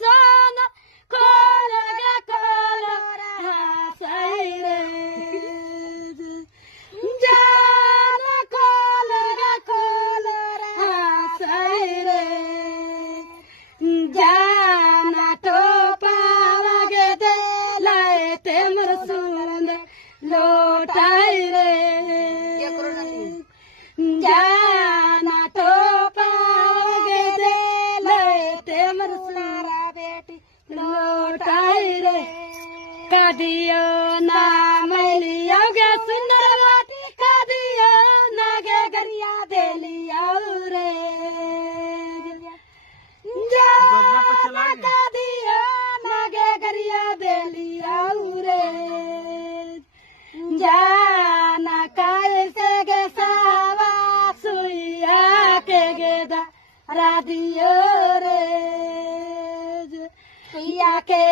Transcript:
सोन कोलर ग कोलर हासाई रे जान कोलर ग कोलर हासाई रे जाना तो पावागे दे लाए ते मर सुंद लोटाई रे जाना तो पावागे दे लाए ते मर सुनारा बेटी लोटाई रे कादियो ना मैलिया गे सुंदर बाटी कादियो ना गे गरिया देलिया रे जाना कादियो ना गे गरिया देलिया रे जाना कैसे गे सावा सुइया के गेदा रादियो रे सुइया के